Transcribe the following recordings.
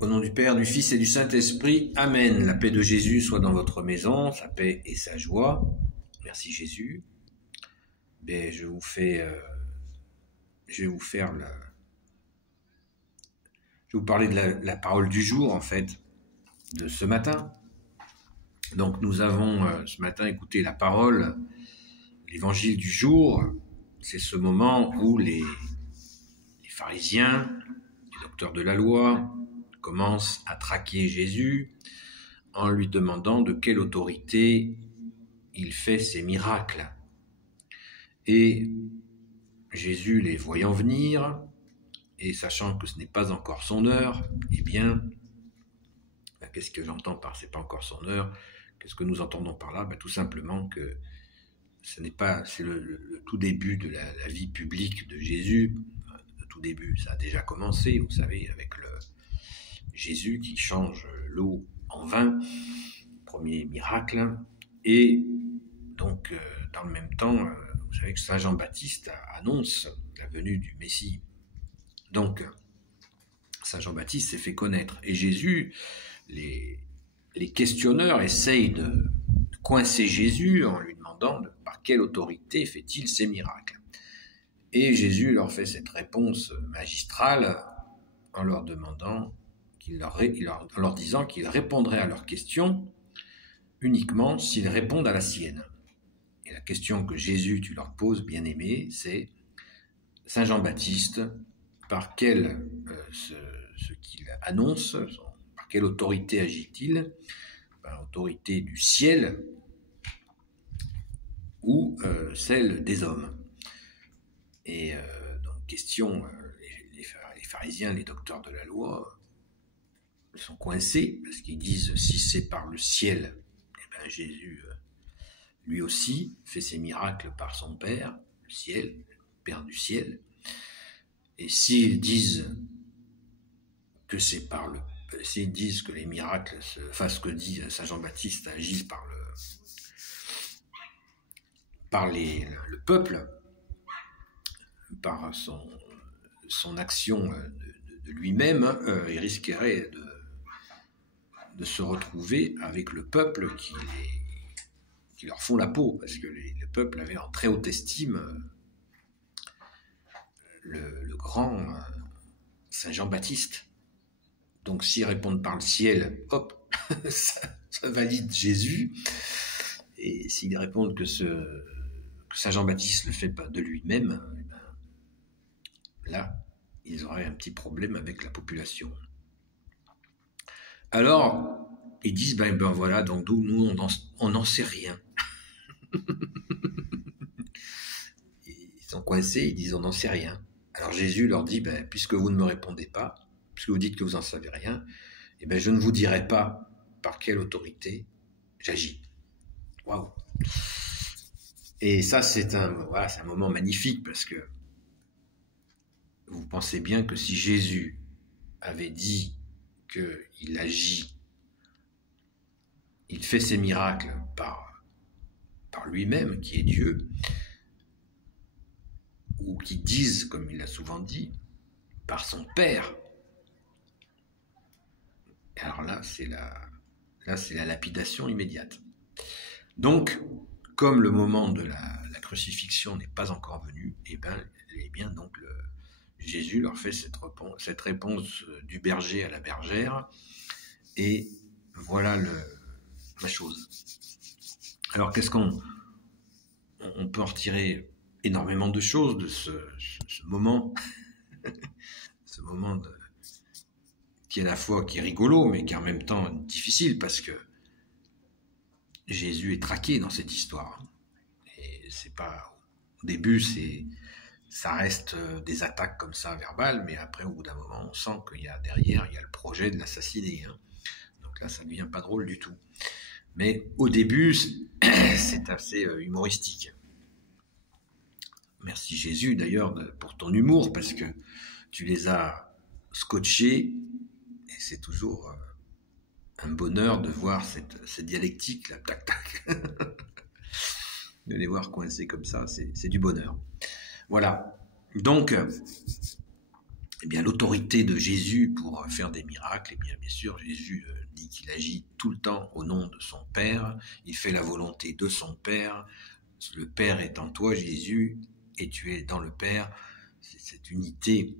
Au nom du Père, du Fils et du Saint-Esprit, Amen. La paix de Jésus soit dans votre maison, sa paix et sa joie. Merci Jésus. Ben, je vais vous parler de la parole du jour, en fait, de ce matin. Donc nous avons ce matin écouté la parole, l'évangile du jour. C'est ce moment où les pharisiens, les docteurs de la loi, commencent à traquer Jésus en lui demandant de quelle autorité il fait ses miracles. Et Jésus, les voyant venir, et sachant que ce n'est pas encore son heure, eh bien, qu'est-ce que j'entends par « c'est pas encore son heure » ? Qu'est-ce que nous entendons par là ? Tout simplement que c'est le tout début de la vie publique de Jésus. Le tout début, ça a déjà commencé, vous savez, avec Jésus qui change l'eau en vin, premier miracle. Et donc, dans le même temps, vous savez que Saint Jean-Baptiste annonce la venue du Messie. Donc, Saint Jean-Baptiste s'est fait connaître. Et Jésus, les questionneurs essayent de coincer Jésus en lui demandant par quelle autorité fait-il ces miracles. Et Jésus leur fait cette réponse magistrale en leur demandant, en leur disant qu'il répondrait à leurs questions uniquement s'ils répondent à la sienne. Et la question que Jésus, tu leur poses, bien-aimé, c'est Saint Jean-Baptiste, par quelle ce qu'il annonce, par quelle autorité agit-il ? Par l'autorité du ciel ou celle des hommes. Et donc, question, les pharisiens, les docteurs de la loi, sont coincés parce qu'ils disent si c'est par le ciel, eh bien Jésus, lui aussi, fait ses miracles par son Père, le ciel, le Père du ciel. Et s'ils disent que c'est s'ils disent que les miracles, ce que dit Saint Jean-Baptiste, agissent par le peuple, par son action de lui-même, il risquerait de se retrouver avec le peuple qui leur font la peau, parce que le peuple avait en très haute estime le grand Saint Jean-Baptiste. Donc s'ils répondent par le ciel, hop, ça valide Jésus. Et s'ils répondent que Saint Jean-Baptiste ne le fait pas de lui-même, là, ils auraient un petit problème avec la population. Alors, ils disent, voilà, donc nous, on n'en sait rien. Ils sont coincés, ils disent, on n'en sait rien. Alors Jésus leur dit, puisque vous ne me répondez pas, puisque vous dites que vous n'en savez rien, je ne vous dirai pas par quelle autorité j'agis. Waouh! Et ça, c'est un moment magnifique, parce que vous pensez bien que si Jésus avait dit qu'il agit, il fait ses miracles par lui-même, qui est Dieu, ou qui disent, comme il l'a souvent dit, par son Père. Alors là, c'est la lapidation immédiate. Donc, comme le moment de la crucifixion n'est pas encore venu, donc Jésus leur fait cette réponse du berger à la bergère, et voilà la chose. Alors, qu'est-ce qu'on peut en retirer énormément de choses de ce moment, ce moment qui est à la fois qui est rigolo, mais qui est en même temps difficile, parce que Jésus est traqué dans cette histoire. Et c'est pas, au début, ça reste des attaques comme ça, verbales, mais après, au bout d'un moment, on sent qu'il y a derrière, il y a le projet de l'assassiner. Donc là, ça ne devient pas drôle du tout. Mais au début, c'est assez humoristique. Merci Jésus, d'ailleurs, pour ton humour, parce que tu les as scotchés, et c'est toujours un bonheur de voir cette dialectique, là, tac, tac. De les voir coincés comme ça, c'est du bonheur. Voilà. Donc, eh bien, l'autorité de Jésus pour faire des miracles, eh bien sûr, Jésus dit qu'il agit tout le temps au nom de son Père, il fait la volonté de son Père, le Père est en toi, Jésus, et tu es dans le Père. C'est cette unité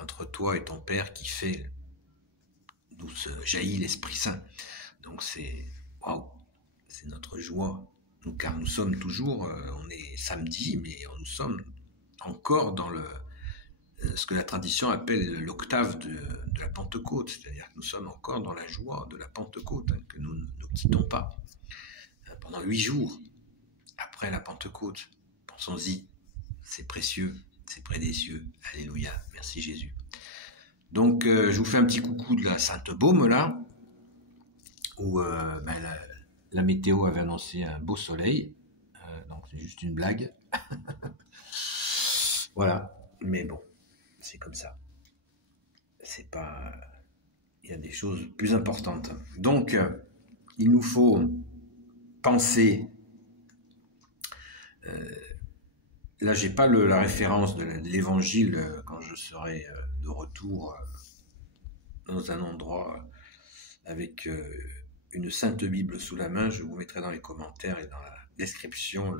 entre toi et ton Père qui fait d'où jaillit l'Esprit Saint. Donc c'est waouh, c'est notre joie, car nous sommes toujours, on est samedi, mais nous sommes encore dans ce que la tradition appelle l'octave de la Pentecôte, c'est-à-dire que nous sommes encore dans la joie de la Pentecôte, que nous ne quittons pas. Pendant 8 jours après la Pentecôte, pensons-y, c'est précieux, c'est près des cieux, alléluia, merci Jésus. Donc je vous fais un petit coucou de la Sainte-Baume là, où la météo avait annoncé un beau soleil, donc c'est juste une blague. Voilà, mais bon, c'est comme ça. C'est pas, il y a des choses plus importantes. Donc, il nous faut penser. Là, j'ai pas la référence de l'Évangile quand je serai de retour dans un endroit avec une Sainte Bible sous la main. Je vous mettrai dans les commentaires et dans la description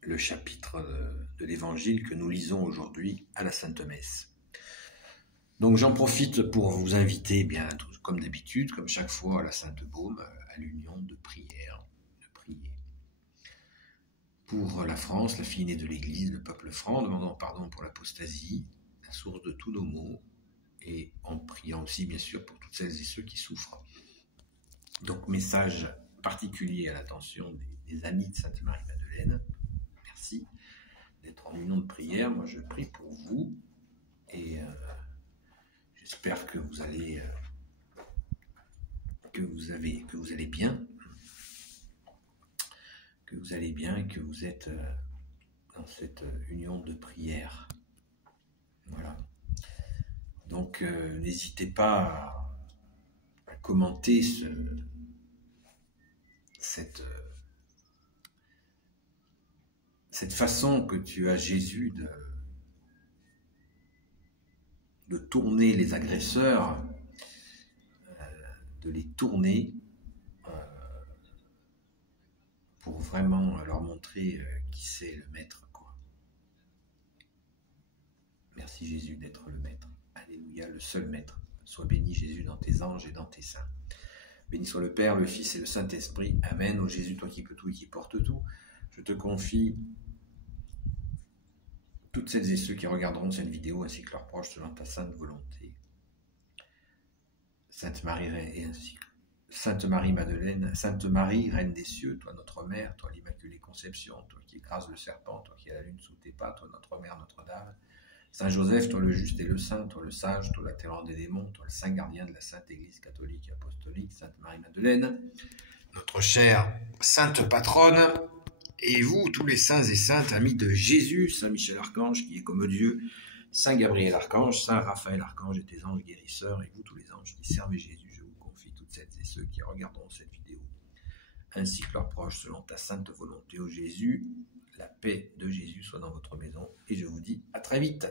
le chapitre de l'Évangile que nous lisons aujourd'hui à la Sainte Messe. Donc j'en profite pour vous inviter, bien comme d'habitude, comme chaque fois à la Sainte-Baume, à l'union de prière, de prier pour la France, la fille née de l'Église, le peuple franc, demandant pardon pour l'apostasie, la source de tous nos maux, et en priant aussi bien sûr pour toutes celles et ceux qui souffrent. Donc message particulier à l'attention des amis de Sainte Marie-Madeleine. Merci d'être en union de prière. Moi je prie pour vous et j'espère que vous allez bien, et que vous êtes dans cette union de prière. Voilà. Donc n'hésitez pas à commenter cette façon que tu as, Jésus, de tourner les agresseurs, de les tourner pour vraiment leur montrer qui c'est le maître, quoi. Merci Jésus d'être le maître. Alléluia, le seul maître. Sois béni Jésus dans tes anges et dans tes saints. Béni soit le Père, le Fils et le Saint-Esprit. Amen. Ô Jésus, toi qui peux tout et qui portes tout, je te confie toutes celles et ceux qui regarderont cette vidéo ainsi que leurs proches selon ta sainte volonté. Sainte Marie et ainsi que Sainte Marie-Madeleine, Sainte Marie, Reine des cieux, toi notre Mère, toi l'Immaculée Conception, toi qui écrases le serpent, toi qui as la lune sous tes pas, toi notre Mère, Notre-Dame. Saint Joseph, toi le juste et le saint, toi le sage, toi la terreur des démons, toi le saint gardien de la Sainte Église catholique et apostolique, Sainte Marie-Madeleine, notre chère Sainte Patronne, et vous, tous les saints et saintes, amis de Jésus, Saint Michel Archange, qui est comme Dieu, Saint Gabriel Archange, Saint Raphaël Archange et tes anges guérisseurs, et vous, tous les anges qui servent Jésus, je vous confie toutes celles et ceux qui regarderont cette vidéo, ainsi que leurs proches, selon ta sainte volonté, ô Jésus. La paix de Jésus soit dans votre maison, et je vous dis à très vite.